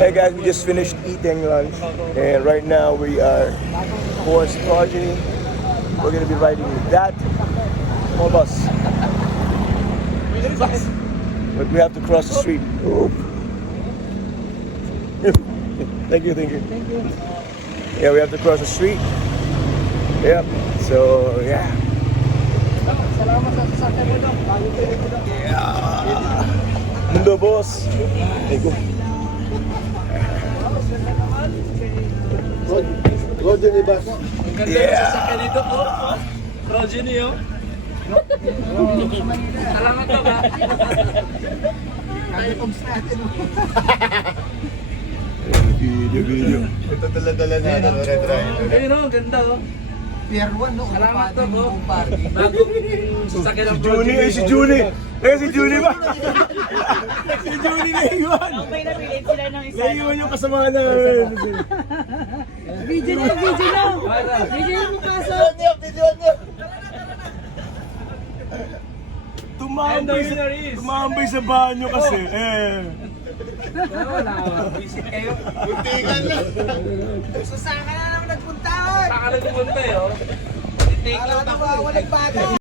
Hey guys, we just finished eating lunch, and right now we are Horse Progeny. We're gonna be riding that small bus. But we have to cross the street. Oop. Thank you, thank you. Thank you. Yeah, we have to cross the street. Yep. So yeah. Salamat sa sasakyan mo daw. Mundo boss. Thank you. Progeny bus. Ang ganda ng sasakyan nito po. Progeny oh. Salamat to ba? Kaya-poms natin. Video. Ito dala-dala natin, red rider. Ayun oh, ganda oh. Pier 1, no? Salamat to po. Party. Bagong sasakyan ng Si Junie, Progeny. si Junie. Si Junie ba? Si Junie na iwan. Okay na, pilit sila ng isa. Naiwan yung kasama namin. Video na, video na. Video na mo kaso. Tumambay sa banyo kasi. Wala ka. Visit kayo. Muntikan lang. Susaka na naman nagpunta. Saka nagpupunta eh oh. Take lang Wala na ba? Walang bata.